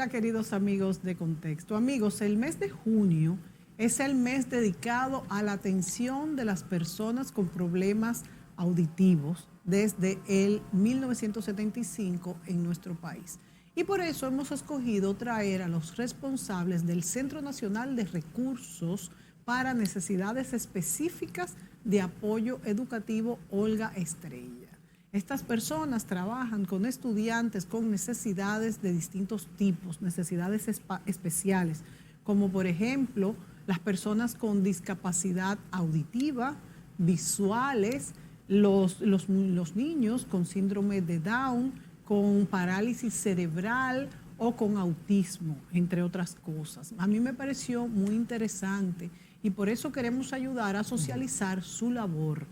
Hola queridos amigos de Contexto. Amigos, el mes de junio es el mes dedicado a la atención de las personas con problemas auditivos desde el 1975 en nuestro país. Y por eso hemos escogido traer a los responsables del Centro Nacional de Recursos para Necesidades Específicas de Apoyo Educativo Olga Estrella. Estas personas trabajan con estudiantes con necesidades de distintos tipos, necesidades especiales, como por ejemplo las personas con discapacidad auditiva, visuales, los niños con síndrome de Down, con parálisis cerebral o con autismo, entre otras cosas. A mí me pareció muy interesante y por eso queremos ayudar a socializar su labor,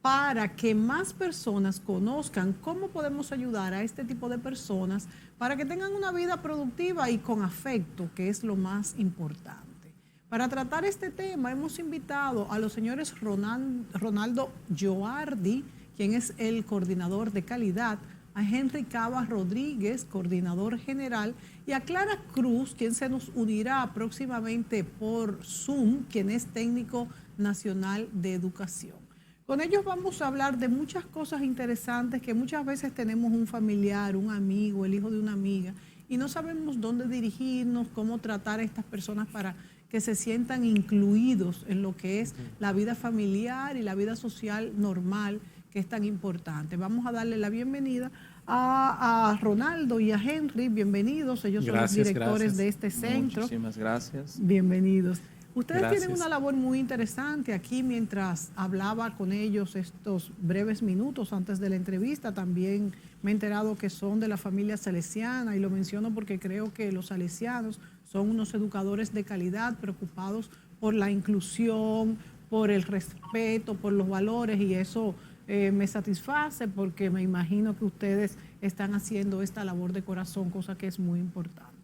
para que más personas conozcan cómo podemos ayudar a este tipo de personas para que tengan una vida productiva y con afecto, que es lo más importante. Para tratar este tema hemos invitado a los señores Ronaldo Joardi, quien es el coordinador de calidad, a Henry Cava Rodríguez, coordinador general, y a Clara Cruz, quien se nos unirá próximamente por Zoom, quien es técnico nacional de educación. Con ellos vamos a hablar de muchas cosas interesantes que muchas veces tenemos un familiar, un amigo, el hijo de una amiga, y no sabemos dónde dirigirnos, cómo tratar a estas personas para que se sientan incluidos en lo que es la vida familiar y la vida social normal, que es tan importante. Vamos a darle la bienvenida a Ronaldo y a Henry. Bienvenidos, ellos son los directores de este centro. Muchísimas gracias. Bienvenidos. Ustedes tienen una labor muy interesante aquí. Mientras hablaba con ellos estos breves minutos antes de la entrevista, también me he enterado que son de la familia salesiana, y lo menciono porque creo que los salesianos son unos educadores de calidad preocupados por la inclusión, por el respeto, por los valores, y eso me satisface porque me imagino que ustedes están haciendo esta labor de corazón, cosa que es muy importante.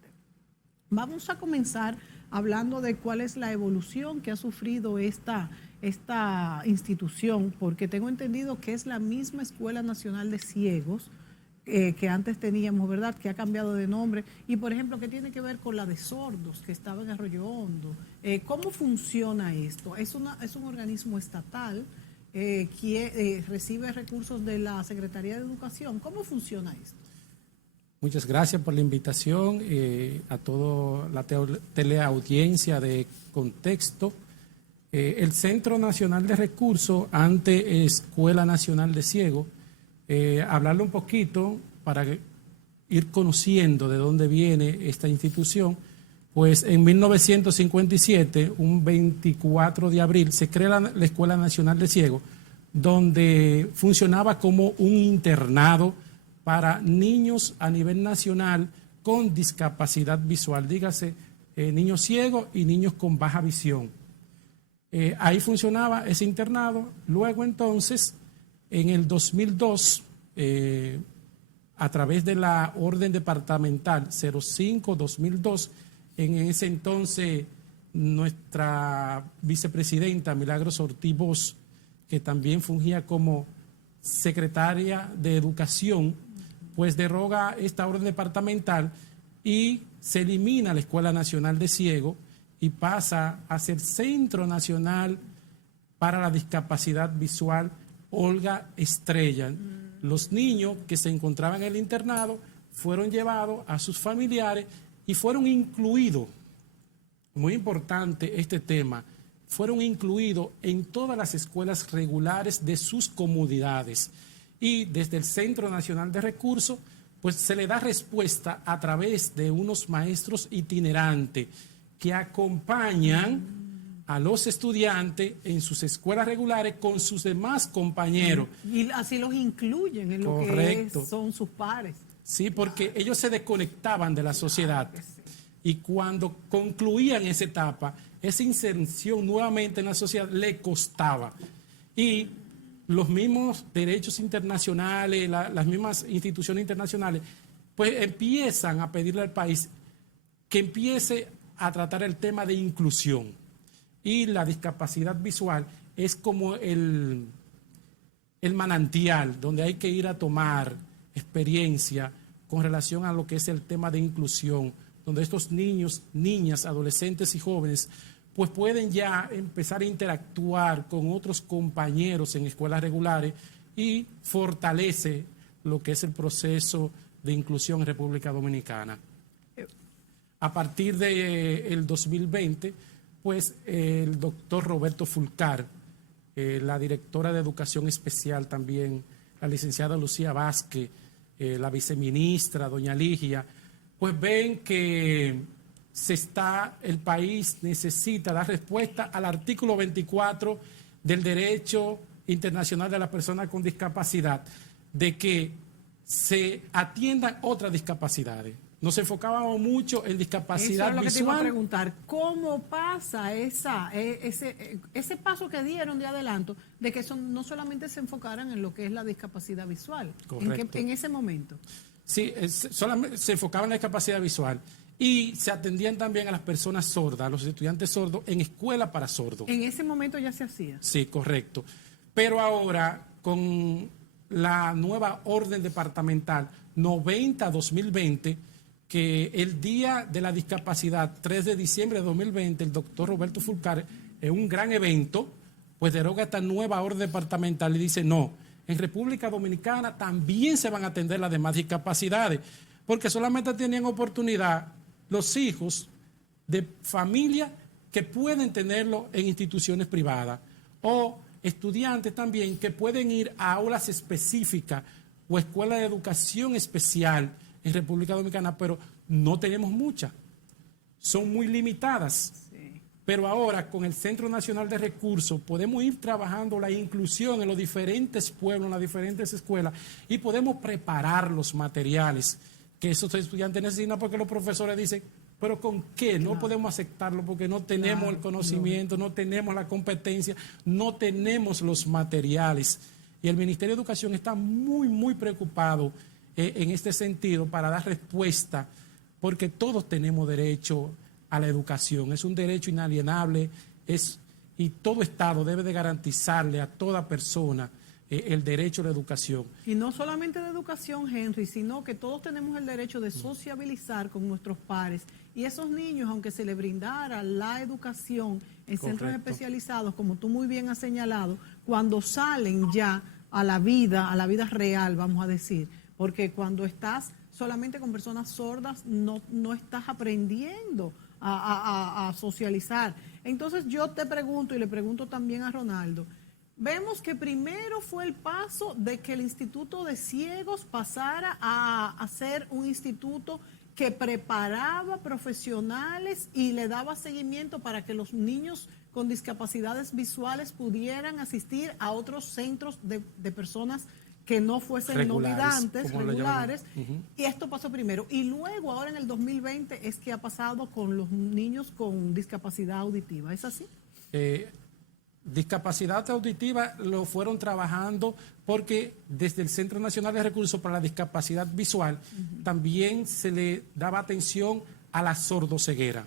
Vamos a comenzar hablando de cuál es la evolución que ha sufrido esta institución, porque tengo entendido que es la misma Escuela Nacional de Ciegos que antes teníamos, ¿verdad?, que ha cambiado de nombre, y por ejemplo, ¿qué tiene que ver con la de sordos que estaba en Arroyo Hondo? ¿Cómo funciona esto? ¿Es un organismo estatal que recibe recursos de la Secretaría de Educación? ¿Cómo funciona esto? Muchas gracias por la invitación a toda la teleaudiencia de Contexto. El Centro Nacional de Recursos, antes Escuela Nacional de Ciegos, hablarle un poquito para ir conociendo de dónde viene esta institución. Pues en 1957, un 24 de abril, se crea la Escuela Nacional de Ciegos, donde funcionaba como un internado para niños a nivel nacional con discapacidad visual, dígase niños ciegos y niños con baja visión. Ahí funcionaba ese internado. Luego entonces, en el 2002, a través de la orden departamental 05-2002, en ese entonces nuestra vicepresidenta Milagros Ortiz Bosch, que también fungía como secretaria de Educación, pues deroga esta orden departamental y se elimina la Escuela Nacional de Ciegos y pasa a ser Centro Nacional para la Discapacidad Visual Olga Estrella. Los niños que se encontraban en el internado fueron llevados a sus familiares y fueron incluidos, muy importante este tema, fueron incluidos en todas las escuelas regulares de sus comunidades. Y desde el Centro Nacional de Recursos, pues se le da respuesta a través de unos maestros itinerantes que acompañan a los estudiantes en sus escuelas regulares con sus demás compañeros. Y así los incluyen en lo que son sus pares. Sí, porque ellos se desconectaban de la sociedad. Y cuando concluían esa etapa, esa inserción nuevamente en la sociedad le costaba. Y los mismos derechos internacionales, las mismas instituciones internacionales, pues empiezan a pedirle al país que empiece a tratar el tema de inclusión. Y la discapacidad visual es como el manantial donde hay que ir a tomar experiencia con relación a lo que es el tema de inclusión, donde estos niños, niñas, adolescentes y jóvenes pues pueden ya empezar a interactuar con otros compañeros en escuelas regulares y fortalece lo que es el proceso de inclusión en República Dominicana. A partir del 2020, pues el doctor Roberto Fulcar, la directora de Educación Especial también, la licenciada Lucía Vázquez, la viceministra, doña Ligia, pues ven que el país necesita dar respuesta al artículo 24 del derecho internacional de las personas con discapacidad, de que se atiendan otras discapacidades. Nos enfocábamos mucho en discapacidad visual. Eso es lo que te iba a preguntar. ¿Cómo pasa ese paso que dieron de adelanto de que no solamente se enfocaran en lo que es la discapacidad visual? Correcto. En ese momento. Sí, solamente se enfocaban en la discapacidad visual y se atendían también a las personas sordas, a los estudiantes sordos en escuela para sordos. En ese momento ya se hacía. Sí, correcto. Pero ahora, con la nueva orden departamental 90-2020, que el Día de la Discapacidad, 3 de diciembre de 2020, el doctor Roberto Fulcar, en un gran evento, pues deroga esta nueva orden departamental y dice, no, en República Dominicana también se van a atender las demás discapacidades, porque solamente tenían oportunidad los hijos de familia que pueden tenerlo en instituciones privadas o estudiantes también que pueden ir a aulas específicas o escuelas de educación especial en República Dominicana, pero no tenemos muchas, son muy limitadas. Sí. Pero ahora con el Centro Nacional de Recursos podemos ir trabajando la inclusión en los diferentes pueblos, en las diferentes escuelas y podemos preparar los materiales que esos estudiantes necesitan, porque los profesores dicen, pero ¿con qué? No podemos aceptarlo porque no tenemos el conocimiento, no tenemos la competencia, no tenemos los materiales. Y el Ministerio de Educación está muy, muy preocupado en este sentido para dar respuesta, porque todos tenemos derecho a la educación. Es un derecho inalienable y todo Estado debe de garantizarle a toda persona el derecho a la educación. Y no solamente de educación, Henry, sino que todos tenemos el derecho de sociabilizar con nuestros pares. Y esos niños, aunque se les brindara la educación en centros especializados, como tú muy bien has señalado, cuando salen ya a la vida real, vamos a decir, porque cuando estás solamente con personas sordas, no estás aprendiendo a socializar. Entonces yo te pregunto, y le pregunto también a Ronaldo, vemos que primero fue el paso de que el Instituto de Ciegos pasara a ser un instituto que preparaba profesionales y le daba seguimiento para que los niños con discapacidades visuales pudieran asistir a otros centros de personas que no fuesen no videntes, regulares, y esto pasó primero. Y luego, ahora en el 2020, es que ha pasado con los niños con discapacidad auditiva. ¿Es así? Discapacidad auditiva lo fueron trabajando porque desde el Centro Nacional de Recursos para la Discapacidad Visual también se le daba atención a la sordoceguera,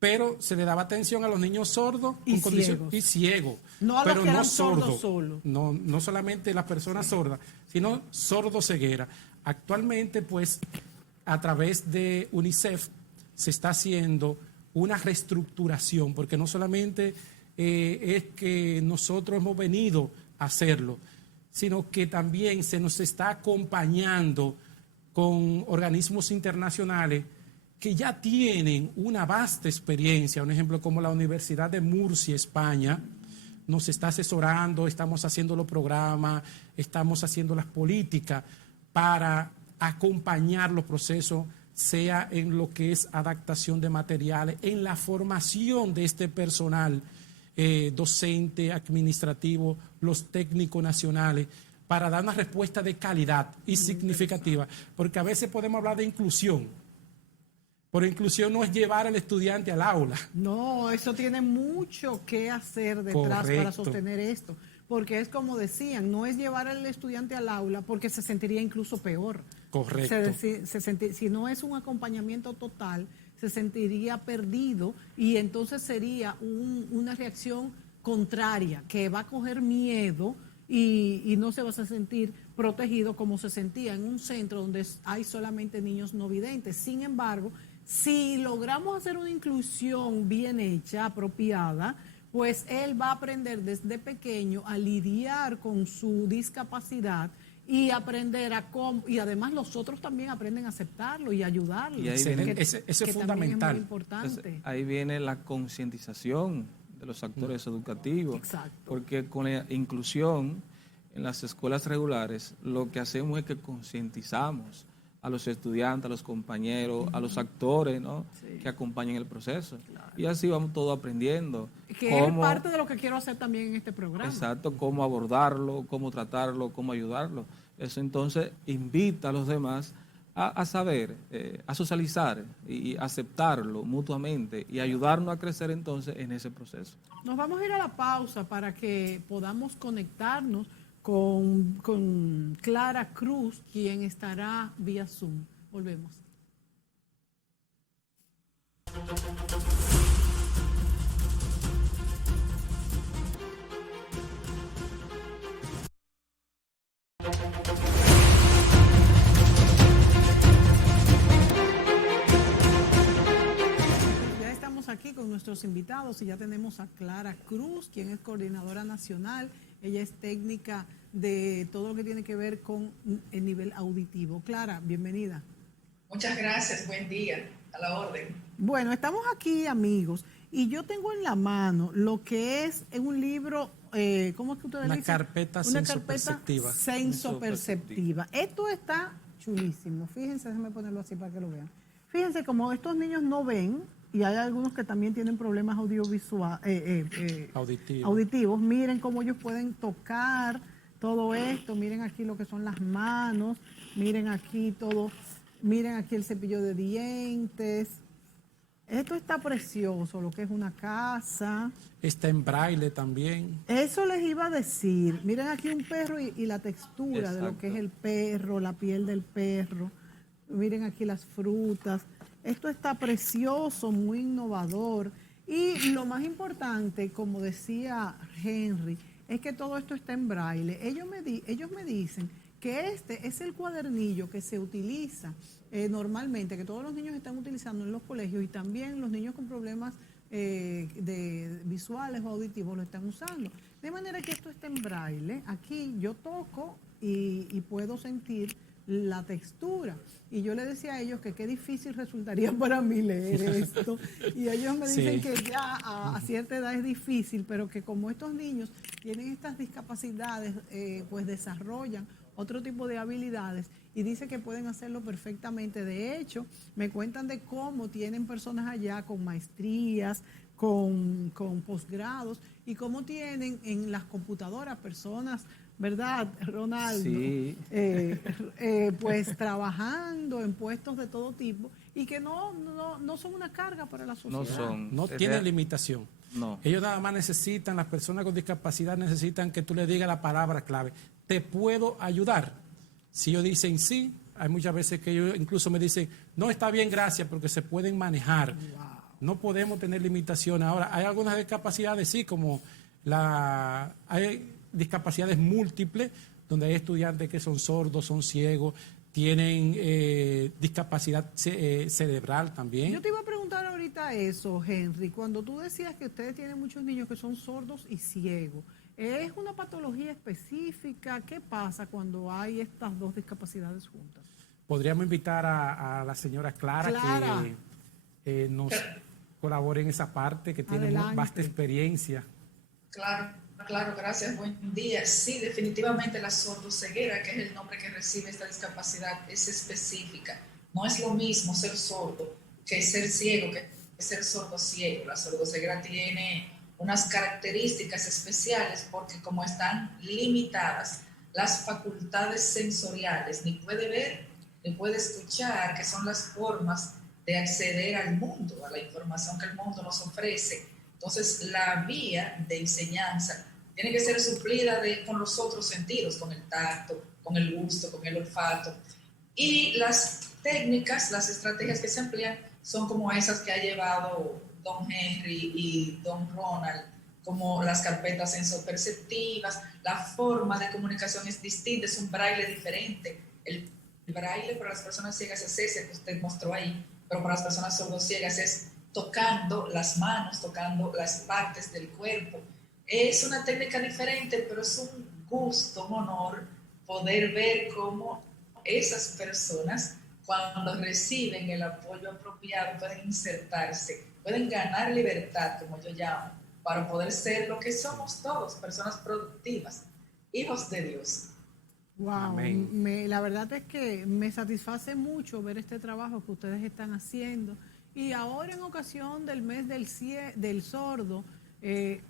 pero se le daba atención a los niños sordos y ciegos, no a los pero que no eran sordos solo. No solamente las personas sordas, sino sordoceguera. Actualmente, pues, a través de UNICEF se está haciendo una reestructuración, porque no solamente es que nosotros hemos venido a hacerlo, sino que también se nos está acompañando con organismos internacionales que ya tienen una vasta experiencia. Un ejemplo como la Universidad de Murcia, España, nos está asesorando, estamos haciendo los programas, estamos haciendo las políticas para acompañar los procesos, sea en lo que es adaptación de materiales, en la formación de este personal docente, administrativo, los técnicos nacionales, para dar una respuesta de calidad y significativa, porque a veces podemos hablar de inclusión, pero inclusión no es llevar al estudiante al aula. No, eso tiene mucho que hacer detrás para sostener esto, porque es como decían, no es llevar al estudiante al aula porque se sentiría incluso peor. Correcto. Si no es un acompañamiento total, se sentiría perdido y entonces sería una reacción contraria, que va a coger miedo y no se va a sentir protegido como se sentía en un centro donde hay solamente niños no videntes. Sin embargo, Si logramos hacer una inclusión bien hecha, apropiada, pues él va a aprender desde pequeño a lidiar con su discapacidad y aprender a cómo, y además los otros también aprenden a aceptarlo y ayudarlo. Y ahí viene, eso es que fundamental. también es muy importante. Entonces, ahí viene la concientización de los actores educativos. Exacto. Porque con la inclusión en las escuelas regulares, lo que hacemos es que concientizamos a los estudiantes, a los compañeros, a los actores, ¿no? Sí. Que acompañan el proceso. Y así vamos todos aprendiendo. Que es parte de lo que quiero hacer también en este programa. Exacto, cómo abordarlo, cómo tratarlo, cómo ayudarlo. Eso entonces invita a los demás a saber, a socializar y aceptarlo mutuamente y ayudarnos a crecer entonces en ese proceso. Nos vamos a ir a la pausa para que podamos conectarnos con Clara Cruz, quien estará vía Zoom. Volvemos. Ya estamos aquí con nuestros invitados y ya tenemos a Clara Cruz, quien es coordinadora nacional. Ella es técnica de todo lo que tiene que ver con el nivel auditivo. Clara, bienvenida. Muchas gracias, buen día, a la orden. Bueno, estamos aquí, amigos, y yo tengo en la mano lo que es un libro, ¿cómo es que ustedes Una dicen? carpeta Una carpeta sensoperceptiva. sensoperceptiva. Esto está chulísimo. Fíjense, déjenme ponerlo así para que lo vean. Fíjense, como estos niños no ven, y hay algunos que también tienen problemas auditivos, miren cómo ellos pueden tocar todo esto, miren aquí lo que son las manos, miren aquí todo, miren aquí el cepillo de dientes. Esto está precioso, lo que es una casa. Está en braille también. Eso les iba a decir. Miren aquí un perro y la textura de lo que es el perro, la piel del perro. Miren aquí las frutas. Esto está precioso, muy innovador. Y lo más importante, como decía Henry, es que todo esto está en braille. Ellos me dicen que este es el cuadernillo que se utiliza normalmente, que todos los niños están utilizando en los colegios y también los niños con problemas de visuales o auditivos lo están usando. De manera que esto está en braille. Aquí yo toco y puedo sentir la textura. Y yo le decía a ellos que qué difícil resultaría para mí leer esto. Y ellos me dicen que ya a cierta edad es difícil, pero que como estos niños tienen estas discapacidades, pues desarrollan otro tipo de habilidades y dice que pueden hacerlo perfectamente. De hecho, me cuentan de cómo tienen personas allá con maestrías, con posgrados y cómo tienen en las computadoras personas, ¿verdad, Ronaldo? Sí. Pues trabajando en puestos de todo tipo y que no son una carga para la sociedad. No son. No tienen limitación. No. Ellos nada más necesitan, las personas con discapacidad necesitan que tú le digas la palabra clave. ¿Te puedo ayudar? Si ellos dicen sí, hay muchas veces que ellos incluso me dicen, no, está bien, gracias, porque se pueden manejar. Wow. No podemos tener limitaciones. Ahora, hay algunas discapacidades, sí, como hay discapacidades múltiples, donde hay estudiantes que son sordos, son ciegos, tienen discapacidad cerebral también. Yo te iba a preguntar ahorita eso, Henry, cuando tú decías que ustedes tienen muchos niños que son sordos y ciegos, ¿es una patología específica? ¿Qué pasa cuando hay estas dos discapacidades juntas? Podríamos invitar a la señora Clara. Que nos colabore en esa parte, que tiene vasta experiencia. Claro, gracias, buen día. Sí, definitivamente la sordoceguera, que es el nombre que recibe esta discapacidad, es específica. No es lo mismo ser sordo que ser ciego, que ser sordo-ciego. La sordoceguera tiene unas características especiales porque como están limitadas las facultades sensoriales, ni puede ver ni puede escuchar, que son las formas de acceder al mundo, a la información que el mundo nos ofrece. Entonces, la vía de enseñanza tiene que ser suplida con los otros sentidos, con el tacto, con el gusto, con el olfato. Y las técnicas, las estrategias que se emplean son como esas que ha llevado don Henry y don Ronald, como las carpetas sensoperceptivas. La forma de comunicación es distinta, es un braille diferente. El braille para las personas ciegas es ese que usted mostró ahí, pero para las personas sordociegas es tocando las manos, tocando las partes del cuerpo. Es una técnica diferente, pero es un gusto, un honor poder ver cómo esas personas, cuando reciben el apoyo apropiado, pueden insertarse, pueden ganar libertad, como yo llamo, para poder ser lo que somos todos, personas productivas, hijos de Dios. Wow, la verdad es que me satisface mucho ver este trabajo que ustedes están haciendo. Y ahora en ocasión del mes del sordo,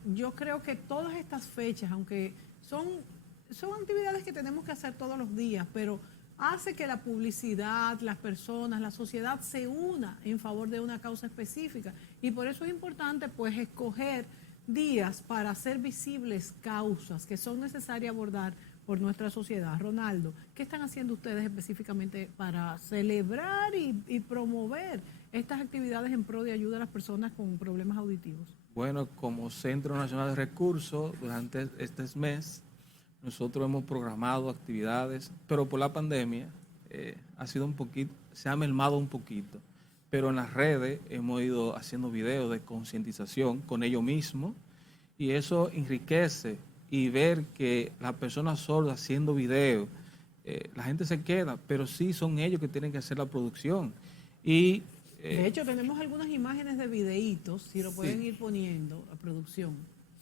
yo creo que todas estas fechas, aunque son actividades que tenemos que hacer todos los días, pero hace que la publicidad, las personas, la sociedad se una en favor de una causa específica. Y por eso es importante pues escoger días para hacer visibles causas que son necesarias abordar por nuestra sociedad. Ronaldo, ¿qué están haciendo ustedes específicamente para celebrar y promover estas actividades en pro de ayuda a las personas con problemas auditivos? Bueno, como Centro Nacional de Recursos, durante este mes, nosotros hemos programado actividades, pero por la pandemia ha sido un poquito, se ha mermado un poquito. Pero en las redes hemos ido haciendo videos de concientización con ellos mismos y eso enriquece, y ver que las personas sordas haciendo videos, la gente se queda, pero sí son ellos que tienen que hacer la producción. Y de hecho, tenemos algunas imágenes de videitos, si lo pueden sí. ir poniendo a producción.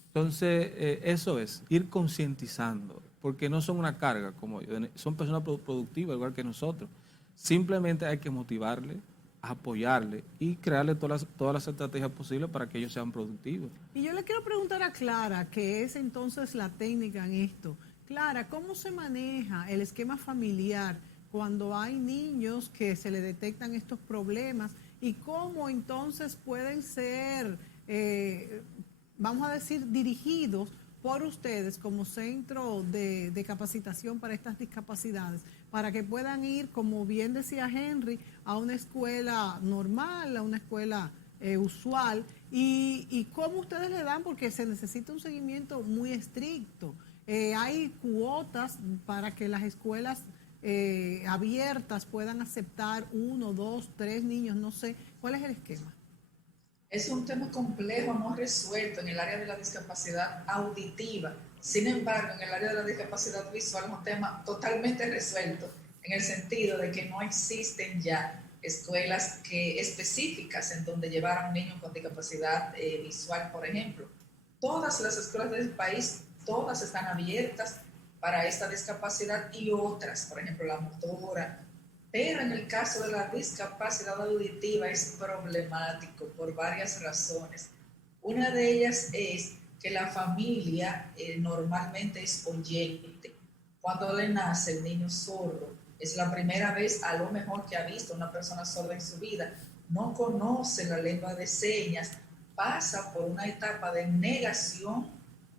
Entonces, eso es, ir concientizando, porque no son una carga como ellos, son personas productivas igual que nosotros. Simplemente hay que motivarles, apoyarle y crearle todas las estrategias posibles para que ellos sean productivos. Y yo le quiero preguntar a Clara, que es entonces la técnica en esto. Clara, ¿cómo se maneja el esquema familiar cuando hay niños que se le detectan estos problemas y cómo entonces pueden ser, vamos a decir, dirigidos por ustedes como centro de capacitación para estas discapacidades, para que puedan ir, como bien decía Henry, a una escuela normal, a una escuela usual, y cómo ustedes le dan, porque se necesita un seguimiento muy estricto. Hay cuotas para que las escuelas abiertas puedan aceptar 1, 2, 3 niños, no sé. ¿Cuál es el esquema? Es un tema complejo, no resuelto en el área de la discapacidad auditiva. Sin embargo, en el área de la discapacidad visual es un tema totalmente resuelto, en el sentido de que no existen ya escuelas específicas en donde llevar a un niño con discapacidad visual, por ejemplo. Todas las escuelas del país, todas están abiertas para esta discapacidad y otras, por ejemplo, la motora. Pero en el caso de la discapacidad auditiva es problemático por varias razones. Una de ellas es que la familia normalmente es oyente. Cuando le nace el niño sordo, es la primera vez a lo mejor que ha visto una persona sorda en su vida, no conoce la lengua de señas, pasa por una etapa de negación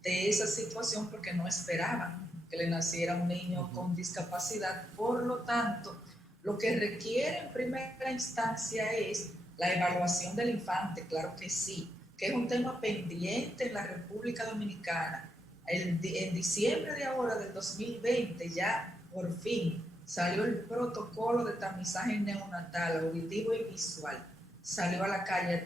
de esa situación porque no esperaban que le naciera un niño con discapacidad. Por lo tanto, lo que requiere en primera instancia es la evaluación del infante, claro que sí, que es un tema pendiente en la República Dominicana. En diciembre de ahora, del 2020, ya por fin salió el protocolo de tamizaje neonatal, auditivo y visual. Salió a la calle.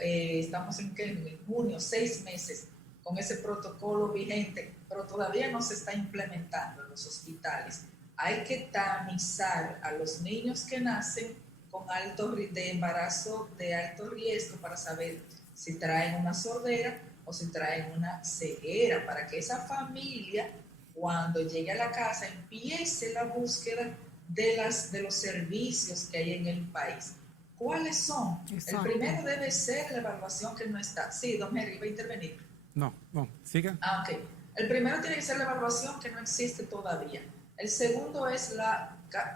Estamos en junio, 6 meses con ese protocolo vigente, pero todavía no se está implementando en los hospitales. Hay que tamizar a los niños que nacen con de embarazo de alto riesgo para saber si traen una sordera o si traen una ceguera, para que esa familia, cuando llegue a la casa, empiece la búsqueda de los servicios que hay en el país. ¿Cuáles son? Exacto. El primero debe ser la evaluación que no está. Sí, don Henry, va a intervenir. No, siga. Ok. El primero tiene que ser la evaluación que no existe todavía. El segundo es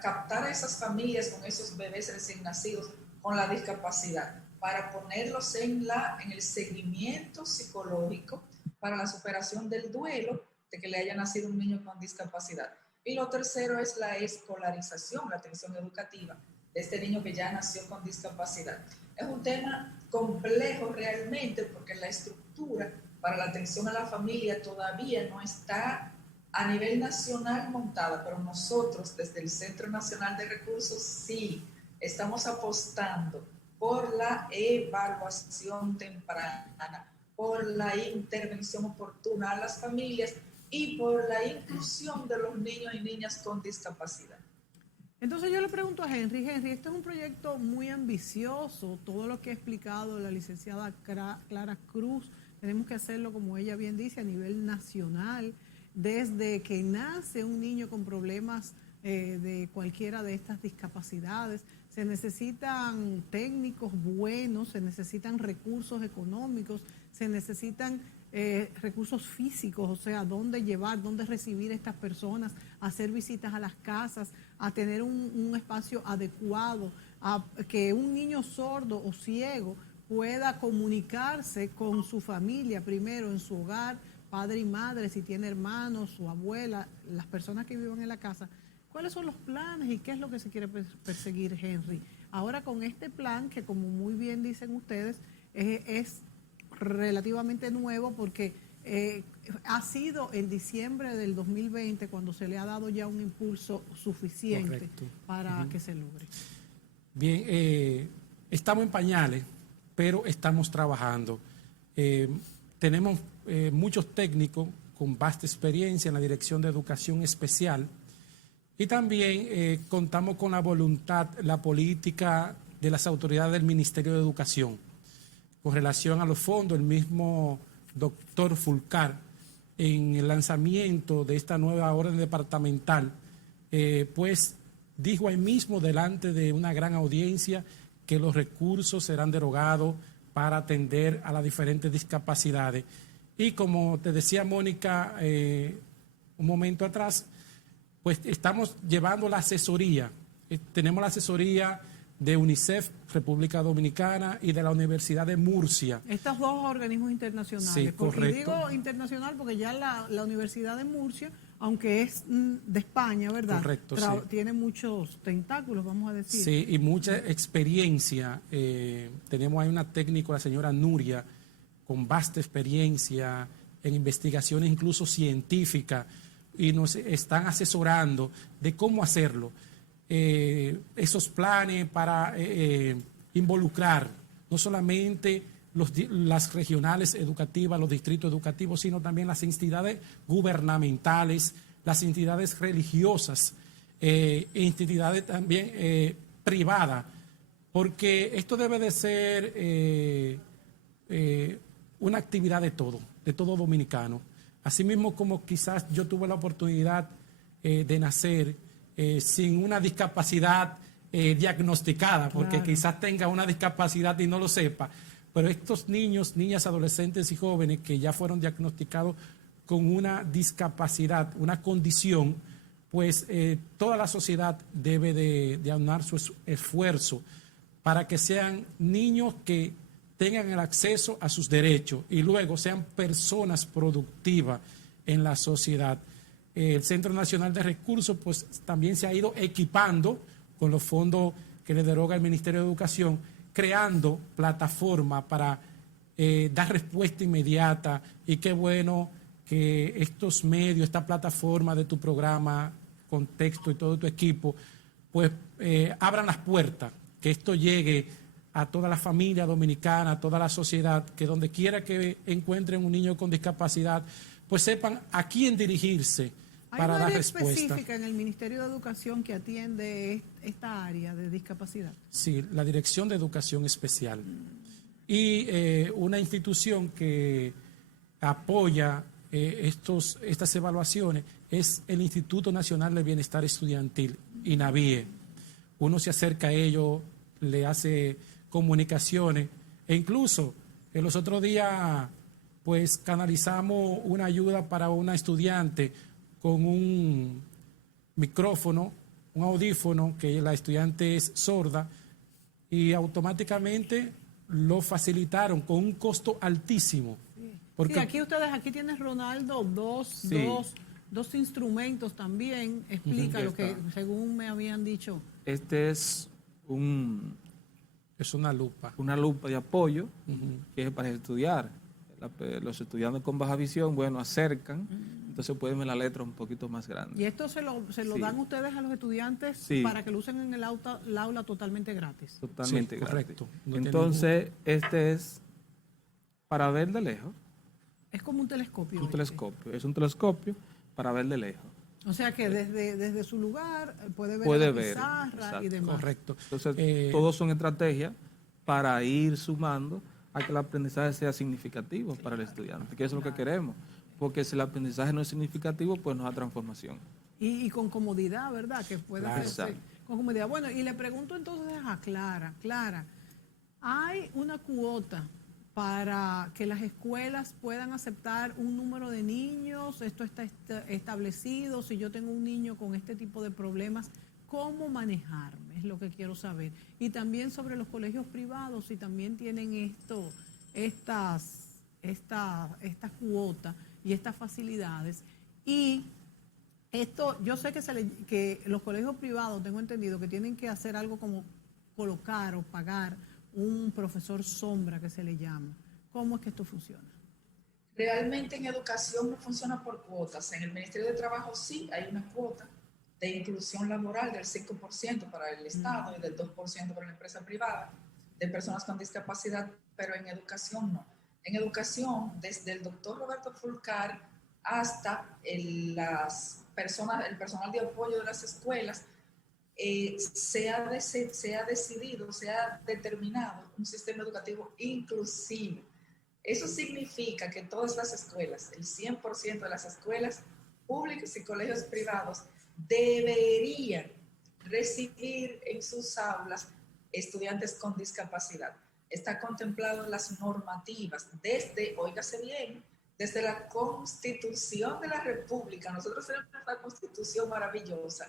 captar a esas familias con esos bebés recién nacidos con la discapacidad para ponerlos en el seguimiento psicológico para la superación del duelo de que le haya nacido un niño con discapacidad. Y lo tercero es la escolarización, la atención educativa de este niño que ya nació con discapacidad. Es un tema complejo realmente porque la estructura para la atención a la familia todavía no está a nivel nacional montada, pero nosotros desde el Centro Nacional de Recursos sí Estamos apostando por la evaluación temprana, por la intervención oportuna a las familias y por la inclusión de los niños y niñas con discapacidad. Entonces yo le pregunto a Henry, este es un proyecto muy ambicioso, todo lo que ha explicado la licenciada Clara Cruz, tenemos que hacerlo, como ella bien dice, a nivel nacional, desde que nace un niño con problemas de cualquiera de estas discapacidades. Se necesitan técnicos buenos, se necesitan recursos económicos, se necesitan recursos físicos, o sea, dónde llevar, dónde recibir a estas personas, hacer visitas a las casas, a tener un espacio adecuado, a que un niño sordo o ciego pueda comunicarse con su familia, primero en su hogar, padre y madre, si tiene hermanos, su abuela, las personas que viven en la casa. ¿Cuáles son los planes y qué es lo que se quiere perseguir, Henry? Ahora con este plan, que como muy bien dicen ustedes, es relativamente nuevo porque ha sido en diciembre del 2020 cuando se le ha dado ya un impulso suficiente. Correcto. Para que se logre. Bien, estamos en pañales, pero estamos trabajando. Tenemos muchos técnicos con vasta experiencia en la Dirección de Educación Especial y también contamos con la voluntad, la política de las autoridades del Ministerio de Educación. Con relación a los fondos, el mismo doctor Fulcar, en el lanzamiento de esta nueva orden departamental, pues dijo ahí mismo delante de una gran audiencia que los recursos serán derogados para atender a las diferentes discapacidades. Y como te decía Mónica un momento atrás, pues estamos llevando la asesoría. Tenemos la asesoría de UNICEF, República Dominicana, y de la Universidad de Murcia. Estos dos organismos internacionales. Sí, correcto. Y digo internacional porque ya la Universidad de Murcia, aunque es de España, ¿verdad? Correcto, sí. Tiene muchos tentáculos, vamos a decir. Sí, y mucha experiencia. Tenemos ahí una técnica, la señora Nuria, con vasta experiencia en investigaciones incluso científicas, y nos están asesorando de cómo hacerlo. Esos planes para involucrar no solamente las regionales educativas, los distritos educativos, sino también las entidades gubernamentales, las entidades religiosas, entidades también privadas, porque esto debe de ser una actividad de todo dominicano. Asimismo, como quizás yo tuve la oportunidad de nacer sin una discapacidad diagnosticada, porque claro, quizás tenga una discapacidad y no lo sepa, pero estos niños, niñas, adolescentes y jóvenes que ya fueron diagnosticados con una discapacidad, una condición, pues toda la sociedad debe de aunar su esfuerzo para que sean niños que tengan el acceso a sus derechos y luego sean personas productivas en la sociedad. El Centro Nacional de Recursos pues también se ha ido equipando con los fondos que le deroga el Ministerio de Educación, creando plataformas para dar respuesta inmediata, y qué bueno que estos medios, esta plataforma de tu programa, Contexto y todo tu equipo, pues abran las puertas, que esto llegue a toda la familia dominicana, a toda la sociedad, que donde quiera que encuentren un niño con discapacidad, pues sepan a quién dirigirse para dar respuesta. ¿Hay un área específica en el Ministerio de Educación que atiende esta área de discapacidad? Sí, la Dirección de Educación Especial. Y una institución que apoya estas evaluaciones es el Instituto Nacional de Bienestar Estudiantil, INABIE. Uno se acerca a ellos, le hace comunicaciones, e incluso en los otros días pues canalizamos una ayuda para una estudiante con un micrófono, un audífono, que la estudiante es sorda, y automáticamente lo facilitaron con un costo altísimo. Sí, porque, sí, aquí tienes, Ronaldo, dos instrumentos también. Explica lo que según me habían dicho. Este es es una lupa. Una lupa de apoyo que es para estudiar. los estudiantes con baja visión, bueno, acercan, entonces pueden ver la letra un poquito más grande. ¿Y esto se lo Sí. dan ustedes a los estudiantes Sí. para que lo usen en el aula totalmente gratis? Totalmente Sí, gratis. correcto. No tiene Entonces, este es para ver de lejos, Es como un telescopio. un telescopio. Es un telescopio para ver de lejos. O sea que desde su lugar puede ver Puede la ver, pizarra exacto. y demás. Correcto. Entonces, todos son estrategias para ir sumando a que el aprendizaje sea significativo para el estudiante, que es lo que queremos. Porque si el aprendizaje no es significativo, pues no hay transformación. Y con comodidad, ¿verdad? Que puede Claro. hacerse Exacto. con comodidad. Bueno, y le pregunto entonces a Clara, ¿hay una cuota para que las escuelas puedan aceptar un número de niños? ¿Esto está establecido? Si yo tengo un niño con este tipo de problemas, ¿cómo manejarme? Es lo que quiero saber. Y también sobre los colegios privados, si también tienen esta cuota y estas facilidades. Y esto, yo sé que los colegios privados, tengo entendido, que tienen que hacer algo como colocar o pagar un profesor sombra, que se le llama. ¿Cómo es que esto funciona? Realmente en educación no funciona por cuotas. En el Ministerio de Trabajo sí hay una cuota de inclusión laboral del 5% para el Estado y del 2% para la empresa privada de personas con discapacidad, pero en educación no. En educación, desde el doctor Roberto Fulcar hasta el personal de apoyo de las escuelas, se ha decidido, se ha determinado un sistema educativo inclusivo. Eso significa que todas las escuelas, el 100% de las escuelas públicas y colegios privados deberían recibir en sus aulas estudiantes con discapacidad. Está contemplado en las normativas desde, óigase bien, desde la Constitución de la República. Nosotros tenemos una Constitución maravillosa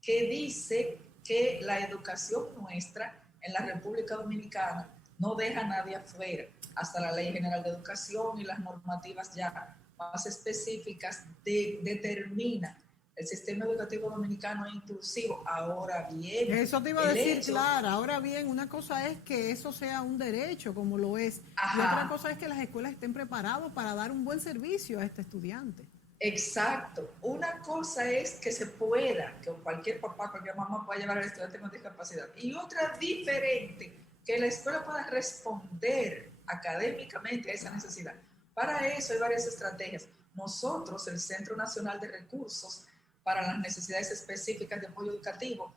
que dice que la educación nuestra en la República Dominicana no deja a nadie afuera. Hasta la Ley General de Educación y las normativas ya más específicas determinan el sistema educativo dominicano inclusivo. Ahora bien, Eso te iba a decir, Clara. Ahora bien, una cosa es que eso sea un derecho, como lo es, y otra cosa es que las escuelas estén preparadas para dar un buen servicio a este estudiante. Exacto. Una cosa es que se pueda, que cualquier papá, cualquier mamá pueda llevar al estudiante con discapacidad. Y otra diferente, que la escuela pueda responder académicamente a esa necesidad. Para eso hay varias estrategias. Nosotros, el Centro Nacional de Recursos para las Necesidades Específicas de Apoyo Educativo,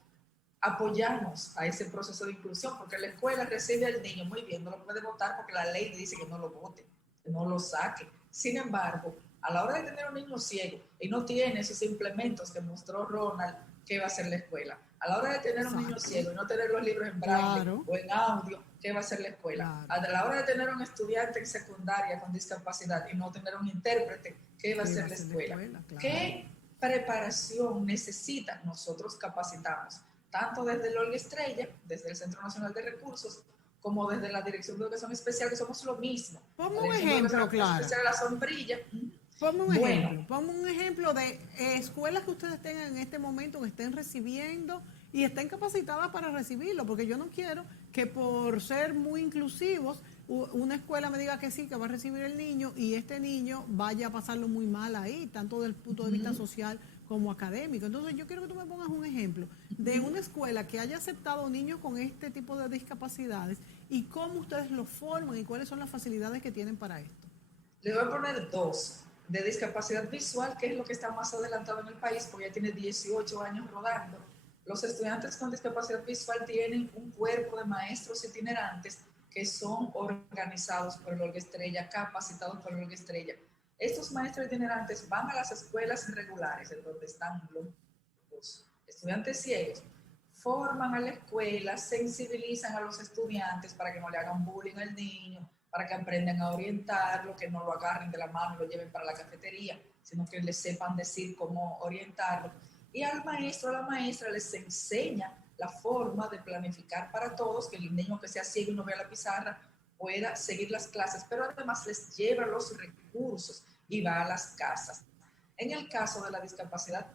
apoyamos a ese proceso de inclusión, porque la escuela recibe al niño, muy bien, no lo puede votar porque la ley dice que no lo vote, que no lo saque. Sin embargo, a la hora de tener un niño ciego y no tiene esos implementos que mostró Ronald, ¿qué va a hacer la escuela? A la hora de tener un niño ciego y no tener los libros en braille o en audio, ¿qué va a hacer la escuela? A la hora de tener un estudiante en secundaria con discapacidad y no tener un intérprete, ¿qué va a hacer la escuela? ¿Qué preparación necesita? Nosotros capacitamos, tanto desde el Olga Estrella, desde el Centro Nacional de Recursos, como desde la Dirección de Educación Especial, que somos lo mismo. Ponme un ejemplo, claro. La sombrilla. Ponme un ejemplo de escuelas que ustedes tengan en este momento, que estén recibiendo y estén capacitadas para recibirlo, porque yo no quiero que por ser muy inclusivos, una escuela me diga que sí, que va a recibir el niño y este niño vaya a pasarlo muy mal ahí, tanto desde el punto de vista social como académico. Entonces yo quiero que tú me pongas un ejemplo de una escuela que haya aceptado niños con este tipo de discapacidades y cómo ustedes los forman y cuáles son las facilidades que tienen para esto. Les voy a poner dos. De discapacidad visual, que es lo que está más adelantado en el país, porque ya tiene 18 años rodando. Los estudiantes con discapacidad visual tienen un cuerpo de maestros itinerantes que son organizados por el Olga Estrella, capacitados por el Olga Estrella. Estos maestros itinerantes van a las escuelas regulares, en donde están los estudiantes ciegos, forman a la escuela, sensibilizan a los estudiantes para que no le hagan bullying al niño, para que aprendan a orientarlo, que no lo agarren de la mano y lo lleven para la cafetería, sino que les sepan decir cómo orientarlo. Y al maestro, a la maestra les enseña la forma de planificar para todos, que el niño que sea ciego y no vea la pizarra pueda seguir las clases, pero además les lleva los recursos y va a las casas. En el caso de la discapacidad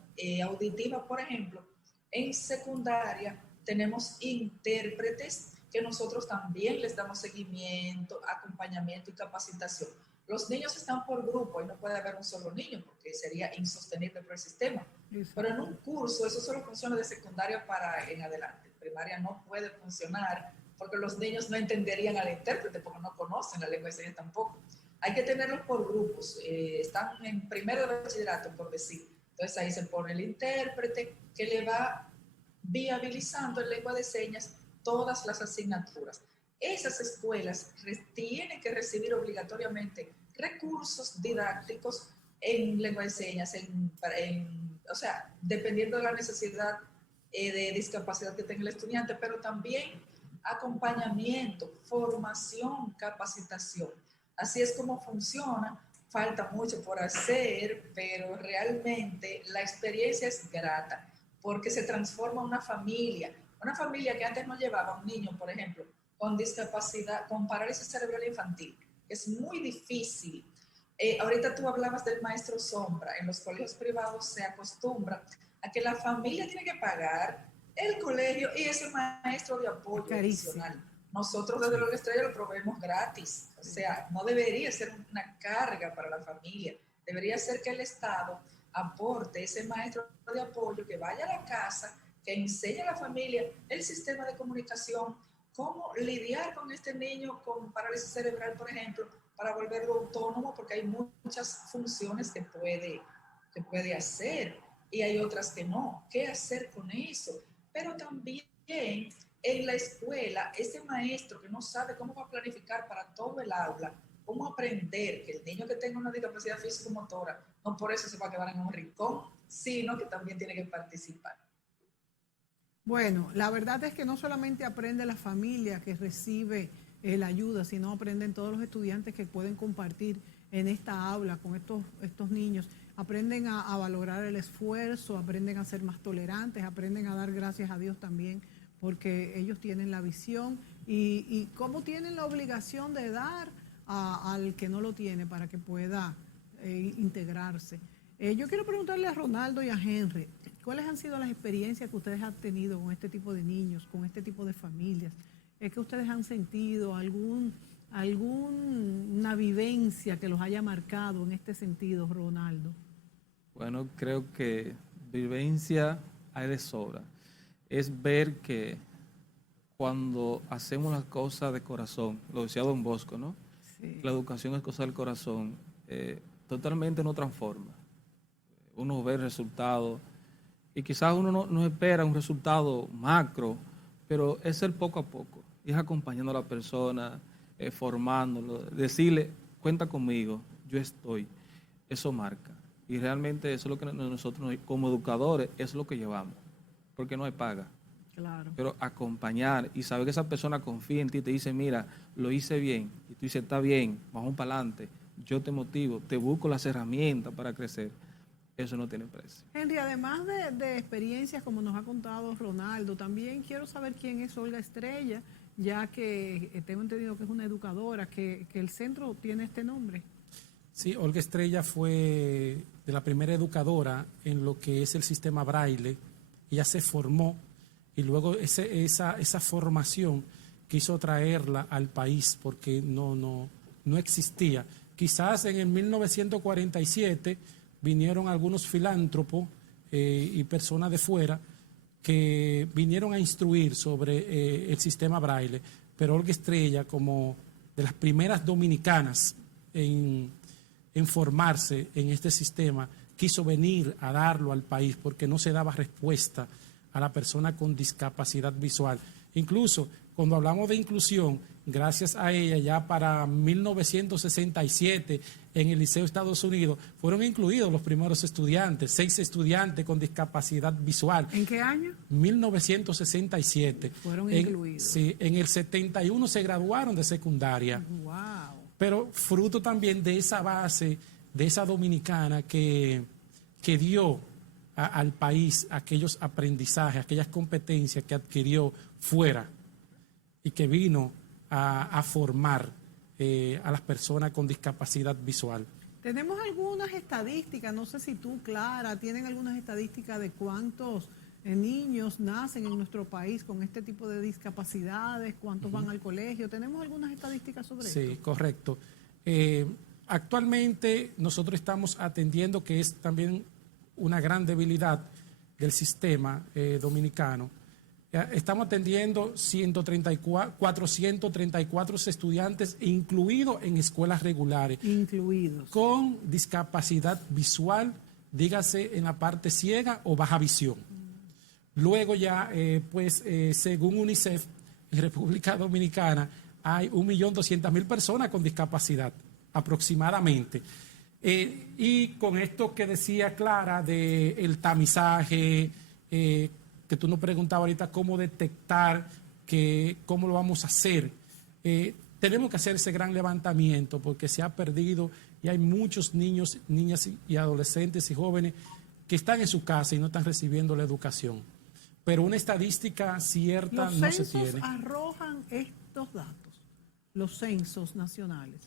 auditiva, por ejemplo, en secundaria tenemos intérpretes que nosotros también les damos seguimiento, acompañamiento y capacitación. Los niños están por grupo y no puede haber un solo niño porque sería insostenible para el sistema. Exacto. Pero en un curso eso solo funciona de secundaria para en adelante. Primaria no puede funcionar porque los niños no entenderían al intérprete porque no conocen la lengua de señas tampoco. Hay que tenerlos por grupos. Están en primero de bachillerato, por decir. Entonces ahí se pone el intérprete que le va viabilizando en lengua de señas todas las asignaturas. Esas escuelas tienen que recibir obligatoriamente recursos didácticos en lengua de señas, o sea, dependiendo de la necesidad de discapacidad que tenga el estudiante, pero también acompañamiento, formación, capacitación. Así es como funciona. Falta mucho por hacer, pero realmente la experiencia es grata porque se transforma una familia que antes no llevaba a un niño, por ejemplo, con discapacidad, con parálisis cerebral infantil. Es muy difícil. Ahorita tú hablabas del maestro sombra. En los colegios privados se acostumbra a que la familia tiene que pagar el colegio y ese maestro de apoyo adicional. Nosotros desde Olga Estrella lo proveemos gratis. O sea, no debería ser una carga para la familia. Debería ser que el Estado aporte ese maestro de apoyo que vaya a la casa, que enseñe a la familia el sistema de comunicación, cómo lidiar con este niño con parálisis cerebral, por ejemplo, para volverlo autónomo, porque hay muchas funciones que puede hacer y hay otras que no. ¿Qué hacer con eso? Pero también en la escuela, ese maestro que no sabe cómo va a planificar para todo el aula, cómo aprender que el niño que tenga una discapacidad físico-motora, no por eso se va a quedar en un rincón, sino que también tiene que participar. Bueno, la verdad es que no solamente aprende la familia que recibe la ayuda, sino aprenden todos los estudiantes que pueden compartir en esta aula con estos niños. Aprenden a valorar el esfuerzo, aprenden a ser más tolerantes, aprenden a dar gracias a Dios también, porque ellos tienen la visión y cómo tienen la obligación de dar al que no lo tiene para que pueda integrarse. Yo quiero preguntarle a Ronaldo y a Henry, ¿cuáles han sido las experiencias que ustedes han tenido con este tipo de niños, con este tipo de familias? ¿Es que ustedes han sentido alguna vivencia que los haya marcado en este sentido, Ronaldo? Bueno, creo que vivencia hay de sobra. Es ver que cuando hacemos las cosas de corazón, lo decía Don Bosco, ¿no? Sí. La educación es cosa del corazón, totalmente no transforma. Uno ve el resultado y quizás uno no espera un resultado macro, pero es el poco a poco, es acompañando a la persona, formándolo, decirle, cuenta conmigo, yo estoy, eso marca. Y realmente eso es lo que nosotros como educadores es lo que llevamos, porque no hay paga. Claro. Pero acompañar y saber que esa persona confía en ti, te dice, mira, lo hice bien, y tú dices, está bien, vamos para adelante, yo te motivo, te busco las herramientas para crecer. Eso no tiene precio. Henry, además de experiencias como nos ha contado Ronaldo, también quiero saber quién es Olga Estrella, ya que tengo entendido que es una educadora, que el centro tiene este nombre. Sí, Olga Estrella fue de la primera educadora en lo que es el sistema Braille. Ella se formó y luego esa formación quiso traerla al país porque no existía. Quizás en el 1947 vinieron algunos filántropos y personas de fuera que vinieron a instruir sobre el sistema Braille, pero Olga Estrella, como de las primeras dominicanas en formarse en este sistema, quiso venir a darlo al país porque no se daba respuesta a la persona con discapacidad visual. Incluso cuando hablamos de inclusión, gracias a ella, ya para 1967 en el Liceo de Estados Unidos fueron incluidos los primeros estudiantes, 6 estudiantes con discapacidad visual. ¿En qué año? 1967. Fueron incluidos. Sí, en el 71 se graduaron de secundaria. Wow. Pero fruto también de esa base, de esa dominicana que dio al país aquellos aprendizajes, aquellas competencias que adquirió fuera y que vino a formar a las personas con discapacidad visual. Tenemos algunas estadísticas, no sé si tú, Clara, tienen algunas estadísticas de cuántos niños nacen en nuestro país con este tipo de discapacidades, cuántos van al colegio. ¿Tenemos algunas estadísticas sobre esto? Sí, correcto. Actualmente nosotros estamos atendiendo, que es también una gran debilidad del sistema dominicano. Estamos atendiendo 434 estudiantes incluidos en escuelas regulares. Incluidos. Con discapacidad visual, dígase en la parte ciega o baja visión. Luego ya, según UNICEF, en República Dominicana hay 1.200.000 personas con discapacidad, aproximadamente. Y con esto que decía Clara del tamizaje, que tú nos preguntabas ahorita cómo detectar, cómo lo vamos a hacer. Tenemos que hacer ese gran levantamiento porque se ha perdido y hay muchos niños, niñas y adolescentes y jóvenes que están en su casa y no están recibiendo la educación. Pero una estadística cierta no se tiene. ¿Los censos arrojan estos datos? Los censos nacionales.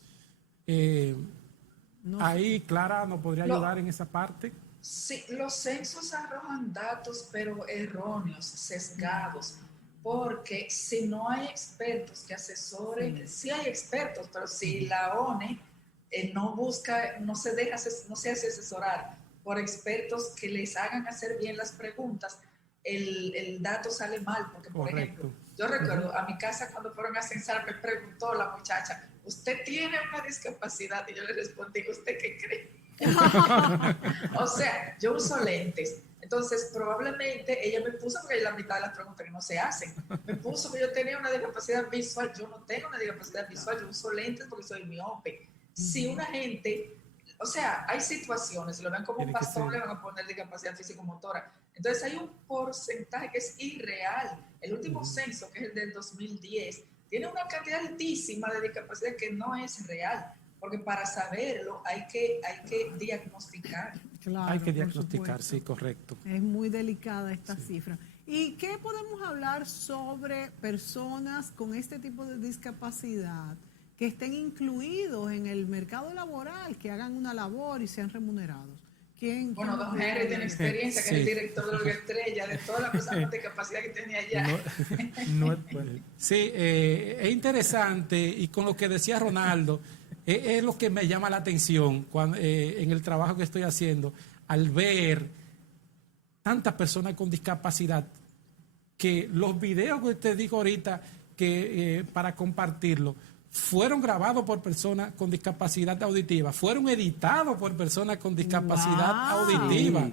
Ahí Clara nos podría ayudar en esa parte. Sí, los censos arrojan datos, pero erróneos, sesgados, porque si no hay expertos que asesoren, sí hay expertos, pero si la ONE no busca, no se hace asesorar por expertos que les hagan hacer bien las preguntas, el dato sale mal, porque por ejemplo, yo recuerdo a mi casa cuando fueron a censar, me preguntó la muchacha, ¿usted tiene una discapacidad? Y yo le respondí, ¿usted qué cree? O sea, yo uso lentes. Entonces, probablemente ella me puso, porque hay la mitad de las preguntas que no se hacen, me puso que yo tenía una discapacidad visual. Yo no tengo una discapacidad visual, yo uso lentes porque soy miope. Si una gente, o sea, hay situaciones, si lo ven como un pastor, le van a poner discapacidad físico-motora. Entonces, hay un porcentaje que es irreal. El último censo, que es el del 2010, tiene una cantidad altísima de discapacidad que no es real. Porque para saberlo hay que diagnosticar. Claro, hay que diagnosticar, sí, correcto. Es muy delicada esta cifra. ¿Y qué podemos hablar sobre personas con este tipo de discapacidad que estén incluidos en el mercado laboral, que hagan una labor y sean remunerados? Bueno, don Henry tiene experiencia, que es el director de la Estrella, de todas las personas con discapacidad que tenía allá. Sí, es interesante, y con lo que decía Ronaldo, es lo que me llama la atención en el trabajo que estoy haciendo, al ver tantas personas con discapacidad, que los videos que usted dijo ahorita que para compartirlo, fueron grabados por personas con discapacidad auditiva, fueron editados por personas con discapacidad auditiva,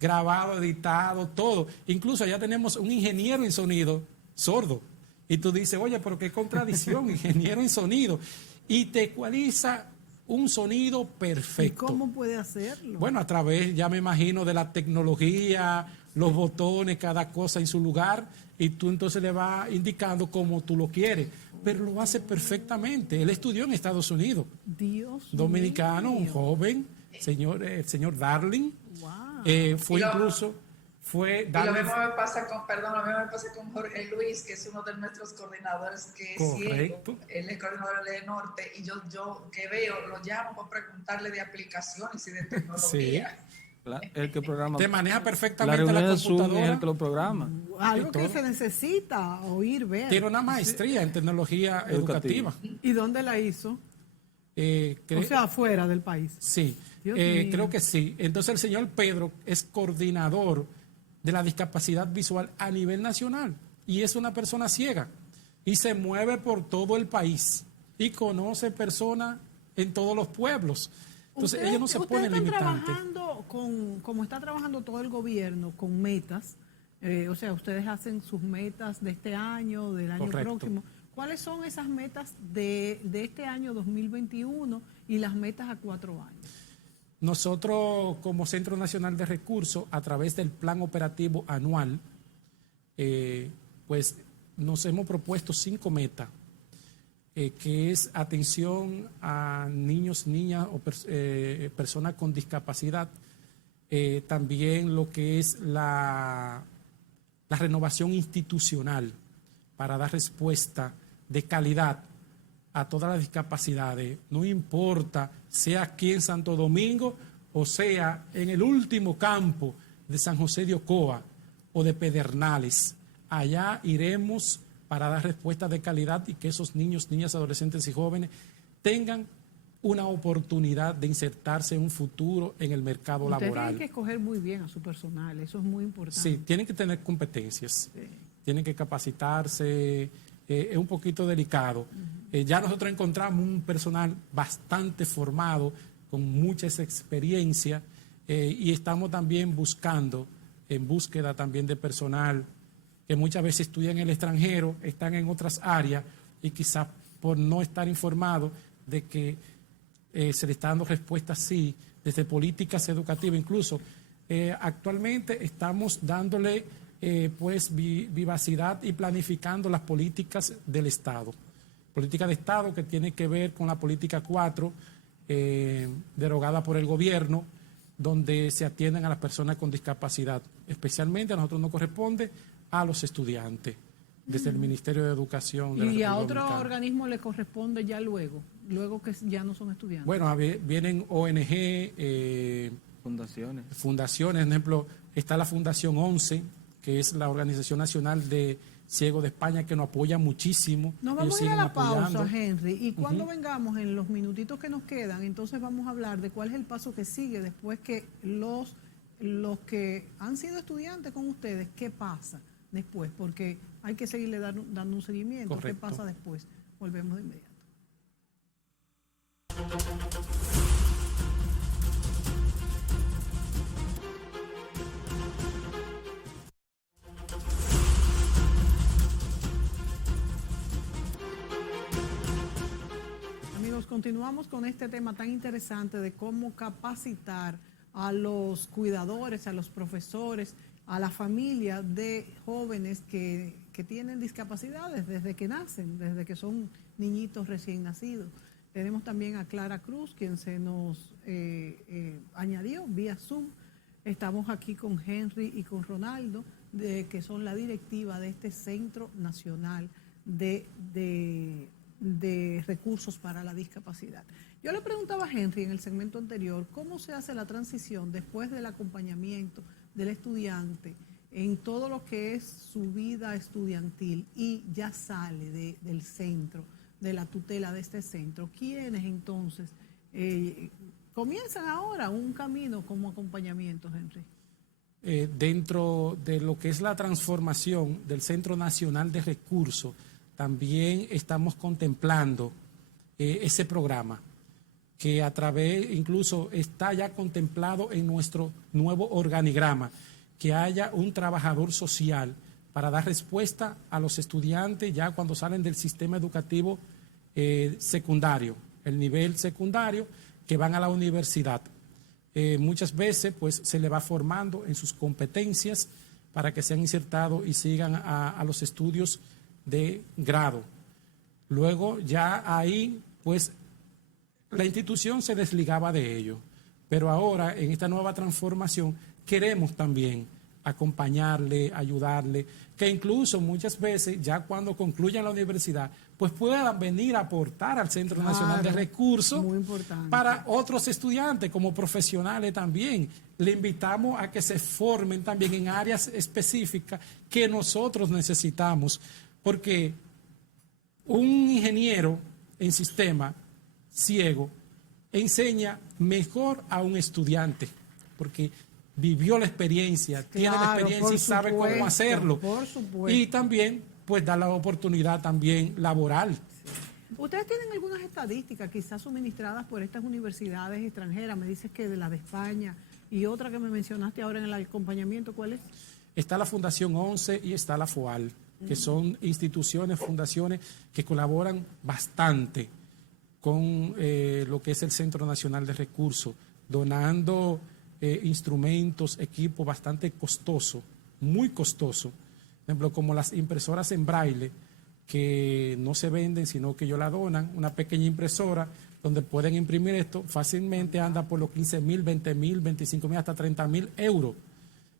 grabado, editado, todo. Incluso ya tenemos un ingeniero en sonido sordo. Y tú dices, oye, pero qué contradicción, ingeniero en sonido. Y te ecualiza un sonido perfecto. ¿Y cómo puede hacerlo? Bueno, a través, ya me imagino, de la tecnología, los botones, cada cosa en su lugar, y tú entonces le vas indicando cómo tú lo quieres. Pero lo hace perfectamente. Él estudió en Estados Unidos. Dios dominicano, mío. un joven, el señor Darling. Wow. Fue incluso... Y lo mismo me pasa con Jorge Luis, que es uno de nuestros coordinadores, que es ciego. Él es coordinador de Norte, y yo que veo, lo llamo para preguntarle de aplicaciones y de tecnología. Sí. El que programa. Te maneja perfectamente la la Zoom computadora. es el que lo programa. Algo que se necesita, oír, ver. Tiene una maestría en tecnología educativa. ¿Y dónde la hizo? O sea, fuera del país. Sí, creo que sí. Entonces el señor Pedro es coordinador de la discapacidad visual a nivel nacional y es una persona ciega y se mueve por todo el país y conoce personas en todos los pueblos. Entonces ellos no se ponen limitantes. Trabajando como está trabajando todo el gobierno, con metas, o sea, ustedes hacen sus metas de este año, del año próximo. ¿Cuáles son esas metas de este año 2021 y las metas a 4 años? Nosotros, como Centro Nacional de Recursos, a través del Plan Operativo Anual, pues nos hemos propuesto 5 metas, que es atención a niños, niñas o personas con discapacidad, también lo que es la renovación institucional para dar respuesta de calidad a todas las discapacidades, no importa sea aquí en Santo Domingo o sea en el último campo de San José de Ocoa o de Pedernales. Allá iremos para dar respuestas de calidad y que esos niños, niñas, adolescentes y jóvenes tengan una oportunidad de insertarse en un futuro en el mercado Ustedes laboral. tienen que escoger muy bien a su personal, eso es muy importante. Sí, tienen que tener competencias, Sí. tienen que capacitarse, es un poquito delicado. Ya nosotros encontramos un personal bastante formado, con mucha experiencia, y estamos también en búsqueda también de personal que muchas veces estudian en el extranjero, están en otras áreas y quizás por no estar informado de que se le está dando respuesta así, desde políticas educativas. Incluso actualmente estamos dándole vivacidad y planificando las políticas del Estado. Política de Estado que tiene que ver con la política 4, derogada por el gobierno, donde se atienden a las personas con discapacidad. Especialmente a nosotros nos corresponde a los estudiantes, desde el Ministerio de Educación de la Y a República otro Dominicana. organismo le corresponde ya luego que ya no son estudiantes. Bueno, vienen ONG, Fundaciones. fundaciones, por ejemplo, está la Fundación 11, que es la Organización Nacional de Ciegos de España, que nos apoya muchísimo. Nos Ellos vamos a ir a siguen la pausa, apoyando. Henry, y cuando vengamos en los minutitos que nos quedan, entonces vamos a hablar de cuál es el paso que sigue después que los que han sido estudiantes con ustedes, ¿qué pasa después? Porque hay que seguirle dando un seguimiento. Correcto. ¿Qué pasa después? Volvemos de inmediato. Amigos, continuamos con este tema tan interesante de cómo capacitar a los cuidadores, a los profesores, a la familia de jóvenes que tienen discapacidades desde que nacen, desde que son niñitos recién nacidos. Tenemos también a Clara Cruz, quien se nos añadió vía Zoom. Estamos aquí con Henry y con Ronaldo, que son la directiva de este Centro Nacional de Recursos para la Discapacidad. Yo le preguntaba a Henry en el segmento anterior cómo se hace la transición después del acompañamiento del estudiante en todo lo que es su vida estudiantil y ya sale del centro, de la tutela de este centro. ¿Quiénes entonces comienzan ahora un camino como acompañamiento, Henry? Dentro de lo que es la transformación del Centro Nacional de Recursos, también estamos contemplando ese programa que a través, incluso está ya contemplado en nuestro nuevo organigrama, que haya un trabajador social para dar respuesta a los estudiantes ya cuando salen del sistema educativo secundario, el nivel secundario, que van a la universidad. Muchas veces pues se le va formando en sus competencias para que sean insertados y sigan a los estudios de grado. Luego ya ahí pues la institución se desligaba de ello, pero ahora en esta nueva transformación queremos también acompañarle, ayudarle, que incluso muchas veces ya cuando concluyan la universidad pues puedan venir a aportar al Centro Nacional de Recursos muy importante. para otros estudiantes como profesionales también. Le invitamos a que se formen también en áreas específicas que nosotros necesitamos, porque un ingeniero en sistema ciego enseña mejor a un estudiante, porque vivió la experiencia, tiene la experiencia y sabe cómo hacerlo. Por supuesto. Y también, pues, da la oportunidad también laboral. Ustedes tienen algunas estadísticas, quizás suministradas por estas universidades extranjeras. Me dices que de la de España y otra que me mencionaste ahora en el acompañamiento, ¿cuál es? Está la Fundación 11 y está la FOAL, que son instituciones, fundaciones que colaboran bastante con lo que es el Centro Nacional de Recursos, donando instrumentos, equipos bastante costosos, muy costosos. Por ejemplo, como las impresoras en braille, que no se venden, sino que ellos la donan, una pequeña impresora donde pueden imprimir esto, fácilmente anda por los 15.000, 20.000, 25.000, hasta 30.000 euros.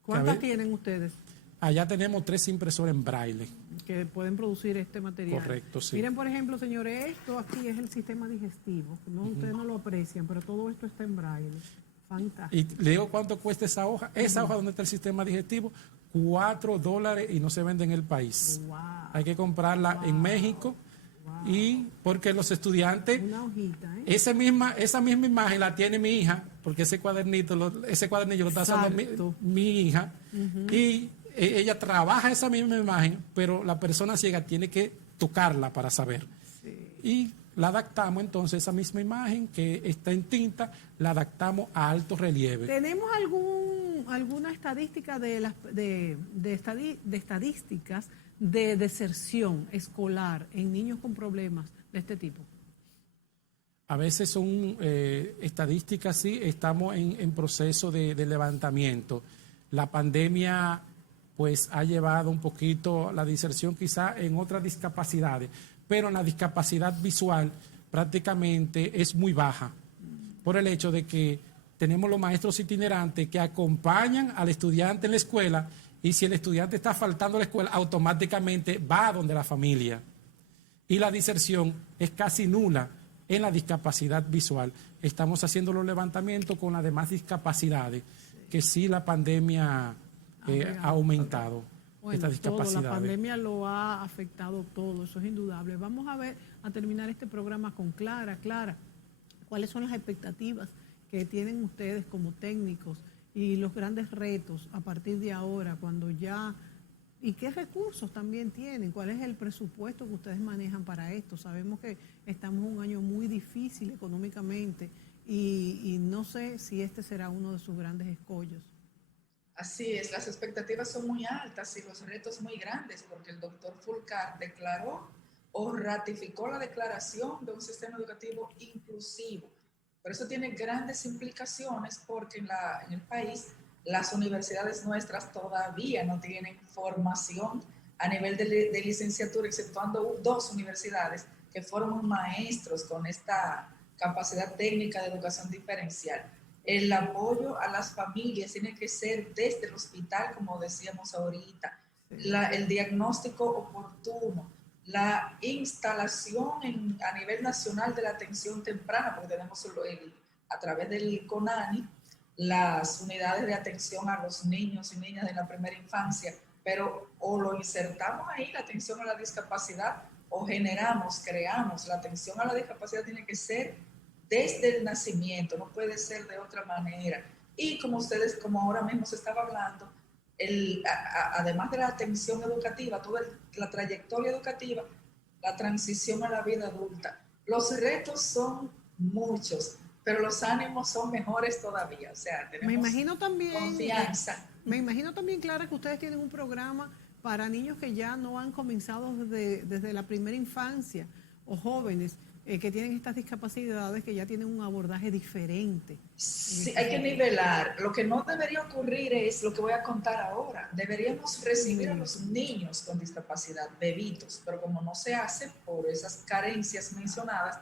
¿Cuántas tienen ustedes Allá tenemos 3 impresoras en braille. que pueden producir este material? Correcto, sí. Miren, por ejemplo, señores, esto aquí es el sistema digestivo. No, ustedes no lo aprecian, pero todo esto está en braille. Fantástico. Y le digo cuánto cuesta esa hoja. Esa hoja donde está el sistema digestivo, $4 y no se vende en el país. Wow. Hay que comprarla en México Y porque los estudiantes, Una hojita, ¿eh? esa misma imagen la tiene mi hija, porque ese cuadernillo lo está usando Exacto. mi hija, y ella trabaja esa misma imagen, pero la persona ciega tiene que tocarla para saber. Y la adaptamos entonces, esa misma imagen que está en tinta, la adaptamos a alto relieve. ¿Tenemos alguna estadística de estadísticas de deserción escolar en niños con problemas de este tipo? A veces son estadísticas, sí, estamos en proceso de levantamiento. La pandemia pues ha llevado un poquito la diserción quizá en otras discapacidades, pero en la discapacidad visual prácticamente es muy baja, por el hecho de que tenemos los maestros itinerantes que acompañan al estudiante en la escuela, y si el estudiante está faltando a la escuela, automáticamente va a donde la familia. Y la diserción es casi nula en la discapacidad visual. Estamos haciendo los levantamientos con las demás discapacidades, que sí la pandemia ha aumentado Bueno, estas todo, discapacidades. la pandemia lo ha afectado todo, eso es indudable. Vamos a terminar este programa con Clara. Clara, ¿cuáles son las expectativas que tienen ustedes como técnicos y los grandes retos a partir de ahora, cuando ya... ¿Y qué recursos también tienen? ¿Cuál es el presupuesto que ustedes manejan para esto? Sabemos que estamos en un año muy difícil económicamente y no sé si este será uno de sus grandes escollos. Así es, las expectativas son muy altas y los retos muy grandes, porque el doctor Fulcar declaró o ratificó la declaración de un sistema educativo inclusivo. Pero eso tiene grandes implicaciones, porque en el país las universidades nuestras todavía no tienen formación a nivel de licenciatura, exceptuando 2 universidades que forman maestros con esta capacidad técnica de educación diferencial. El apoyo a las familias tiene que ser desde el hospital, como decíamos ahorita, el diagnóstico oportuno, la instalación a nivel nacional de la atención temprana, porque tenemos a través del CONANI las unidades de atención a los niños y niñas de la primera infancia, pero o lo insertamos ahí, la atención a la discapacidad, o creamos. La atención a la discapacidad tiene que ser desde el nacimiento, no puede ser de otra manera. Y como ahora mismo se estaba hablando, además de la atención educativa, toda la trayectoria educativa, la transición a la vida adulta. Los retos son muchos, pero los ánimos son mejores todavía. O sea, tenemos confianza. Me imagino también, Clara, que ustedes tienen un programa para niños que ya no han comenzado desde la primera infancia, o jóvenes que tienen estas discapacidades, que ya tienen un abordaje diferente. Sí, hay que nivelar. Lo que no debería ocurrir es lo que voy a contar ahora. Deberíamos recibir a los niños con discapacidad, bebitos, pero como no se hace por esas carencias mencionadas,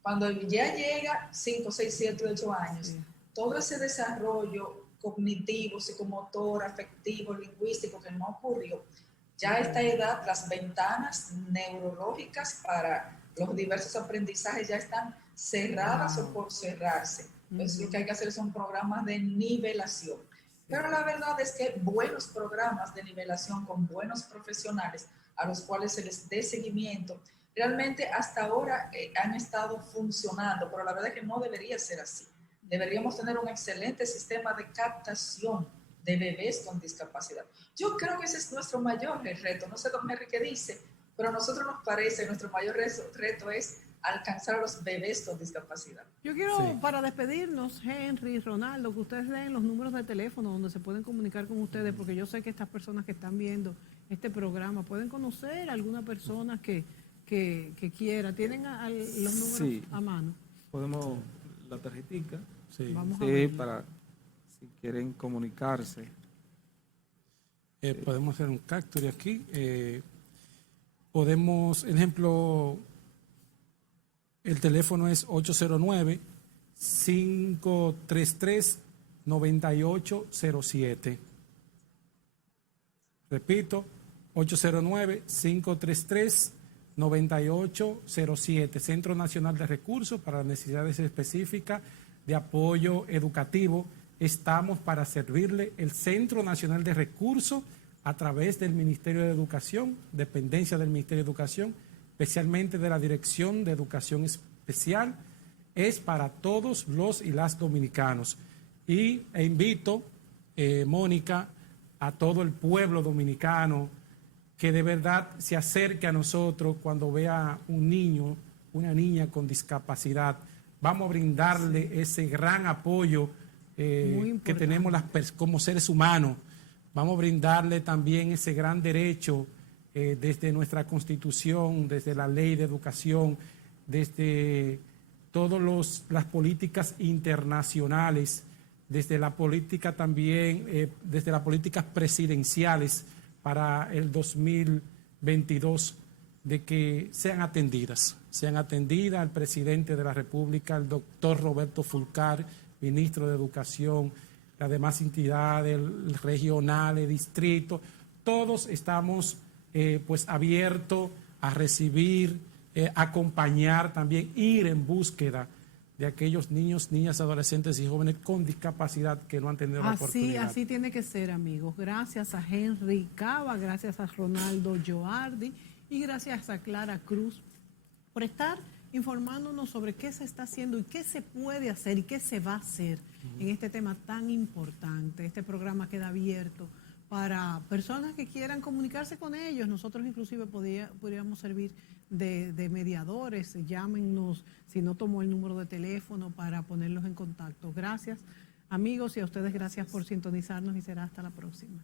cuando ya llega 5, 6, 7, 8 años, todo ese desarrollo cognitivo, psicomotor, afectivo, lingüístico que no ocurrió, ya a esta edad las ventanas neurológicas para los diversos aprendizajes ya están cerradas o por cerrarse. Entonces lo que hay que hacer son programas de nivelación. Pero la verdad es que buenos programas de nivelación con buenos profesionales a los cuales se les dé seguimiento, realmente hasta ahora han estado funcionando, pero la verdad es que no debería ser así. Deberíamos tener un excelente sistema de captación de bebés con discapacidad. Yo creo que ese es nuestro mayor reto. No sé, don Henry, qué dice, pero a nosotros nos parece que nuestro mayor reto es alcanzar a los bebés con discapacidad. Yo quiero, para despedirnos, Henry, Ronaldo, que ustedes den los números de teléfono donde se pueden comunicar con ustedes, porque yo sé que estas personas que están viendo este programa pueden conocer a alguna persona que quiera. ¿Tienen los números a mano? Podemos, la tarjetica. Sí, vamos a ver. Para si quieren comunicarse. Podemos hacer un capture aquí. Podemos, ejemplo, el teléfono es 809-533-9807. Repito, 809-533-9807. Centro Nacional de Recursos para Necesidades Específicas de Apoyo Educativo. Estamos para servirle. El Centro Nacional de Recursos, a través del Ministerio de Educación, dependencia del Ministerio de Educación, especialmente de la Dirección de Educación Especial, es para todos los y las dominicanos. E invito, Mónica, a todo el pueblo dominicano que de verdad se acerque a nosotros cuando vea un niño, una niña con discapacidad. Vamos a brindarle ese gran apoyo que tenemos como seres humanos. Vamos a brindarle también ese gran derecho desde nuestra Constitución, desde la Ley de Educación, desde todas las políticas internacionales, desde la política también, desde las políticas presidenciales para el 2022, de que sean atendidas el presidente de la República, el doctor Roberto Fulcar, ministro de Educación, las demás entidades regionales, distritos, todos estamos pues abiertos a recibir, acompañar también, ir en búsqueda de aquellos niños, niñas, adolescentes y jóvenes con discapacidad que no han tenido la oportunidad. Así tiene que ser, amigos. Gracias a Henry Cava, gracias a Ronaldo Joardi y gracias a Clara Cruz por estar informándonos sobre qué se está haciendo y qué se puede hacer y qué se va a hacer en este tema tan importante. Este programa queda abierto para personas que quieran comunicarse con ellos. Nosotros inclusive podríamos servir de mediadores. Llámenos si no tomó el número de teléfono para ponerlos en contacto. Gracias, amigos, y a ustedes gracias por sintonizarnos y será hasta la próxima.